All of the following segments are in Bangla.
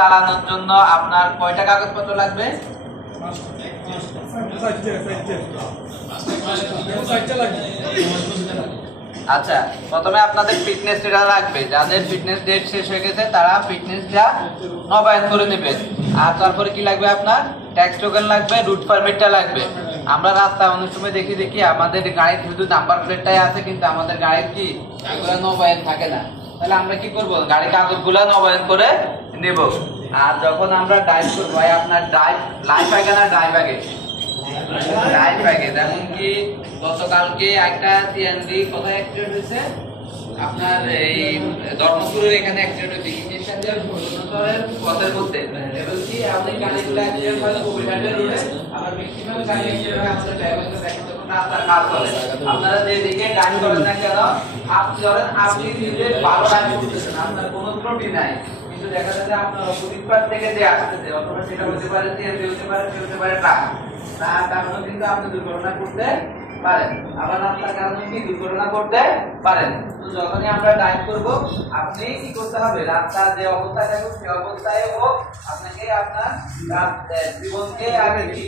চালানোর জন্য আপনার কয়টা কাগজপত্র লাগবে? আচ্ছা, প্রথমে আপনাদের ফিটনেস ডেটা লাগবে। যাদের ফিটনেস ডেট শেষ হয়ে গেছে তারা ফিটনেসটা নবায়ন করে নেবেন। আর তারপরে কি লাগবে? আপনার ট্যাক্স টোকেন লাগবে, রুট পারমিটটা লাগবে। আমরা রাস্তায় অনেক সময় দেখি আমাদের গাড়ির শুধু নাম্বার প্লেটটাই আছে, কিন্তু আমাদের গাড়ির কি এগুলো নবায়ন থাকে না। তাহলে আমরা কি করব? গাড়ির কাগজগুলো নবায়ন করে নেব। আর যখন আমরা ড্রাইভ করবো, আপনার লাইফ আগে না ড্রাইভ আগে? ড্রাইভ আগে। যেমন কি গতকালকে একটা সিএনজি কোথায় অ্যাক্সিডেন্ট হয়েছে? আপনার এই ধর্মপুরের এখানে অ্যাক্সিডেন্ট হয়েছে, ইঞ্জেকশনের পথের মধ্যে। এবং কি আপনি গাড়িগুলো অ্যাক্সিডেন্ট হলে কোভিডের রোডে আবার ম্যাক্সিমাম গাড়ি অ্যাক্সিডেন্ট হয় আমাদের ড্রাইভারদের দেখেন যখন রাস্তার কাজ করে। আপনারা যে দিকে গাড়ি করেন না কেন, আপনি ধরেন আপনি নিজে ভালো গাড়ি করতেছেন, আপনার কোনো ত্রুটি নাই, কিন্তু দেখা যাচ্ছে আপনার অপোজিট পাশ থেকে যে আসতেছে, অথবা সেটা হতে পারে সিএনজি, হতে পারে ট্রাক, তার কারণে কিন্তু আপনি দুর্ঘটনা করতে পারেন। আবার আপনার কারণে কি দুর্ঘটনা করতে পারেন। তো যখনই আমরা ড্রাইভ করব, আপনি কি করতে হবে? রাস্তার যে অবস্থায় থাকুক সেই অবস্থায় হোক, আপনাকে আপনার জীবনকে আগে কি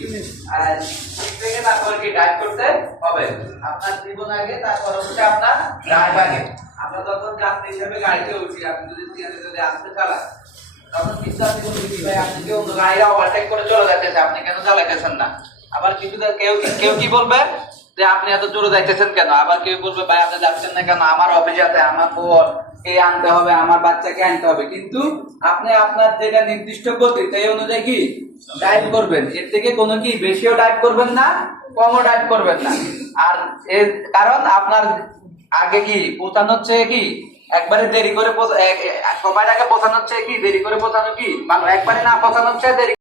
থেকে তারপর কি ড্রাইভ করতে হবে। আপনার জীবন আগে, তারপর হচ্ছে আপনার ড্রাইভ আগে। আমরা যখন যাত্রী হিসেবে গাড়িতে উঠি, আপনি যদি আসতে চালান, তখন কিন্তু আপনি বলবেন কি ভাই, আপনি কি অন্য গাড়িরা ওভারটেক করে চলে যাইতেছে, আপনি কেন চালাইতেছেন না? আবার কিছু কেউ কি বলবে যে আপনি এত জোরে যাইতেছেন কেন? আবার কেউ বলবে ভাই আপনি যাচ্ছেন না কেন, আমার অফিসে আছে, আমার বর কে আনতে হবে, আমার বাচ্চাকে আনতে হবে। কিন্তু আপনি আপনার যেটা নির্দিষ্ট গতি সেই অনুযায়ী কি ড্রাইভ করবেন। এর থেকে কোনো কি বেশিও ড্রাইভ করবেন না, কমও ড্রাইভ করবেন না। আর এর কারণ আপনার আগে কি পৌঁছানো হচ্ছে কি একবারে দেরি করে, সবাই আগে পৌঁছানো হচ্ছে কি দেরি করে পৌঁছানো কি ভালো, একবারে না পৌঁছানো হচ্ছে দেরি।